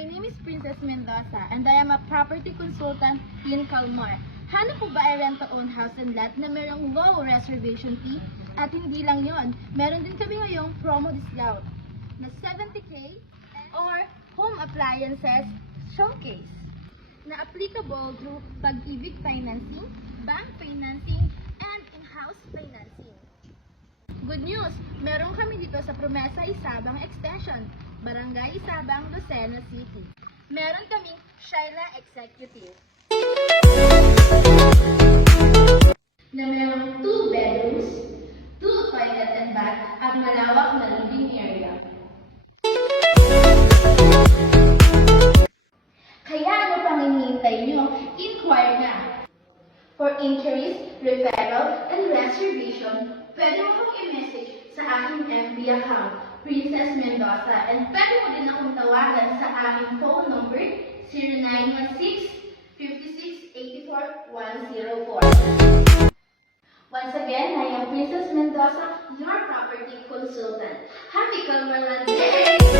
My name is Princess Mendoza and I am a property consultant in Calmar. Hanap po ba ay rent-to-own house and lot na mayroong low reservation fee? At hindi lang yon, meron din kami ngayong promo discount na 70K or home appliances showcase na applicable through Pag-ibig Financing, bank financing, and in-house financing. Good news! Meron kami dito sa Promesa Isabang Extension, Barangay Isabang, Lucena City. Meron kaming Shaila Executive na merong 2 bedrooms, 2 toilet and bath at malawak na living area. Kaya ano pang hinihintay nyo? Inquire na! For inquiries, referral, and reservation, pwede mo kong i-message sa aking FB account, Princess Mendoza, and pwede mo din akong tawagan sa aking phone number, 0916-5684-104. Once again, I am Princess Mendoza, your property consultant. Happy Calmarland Day!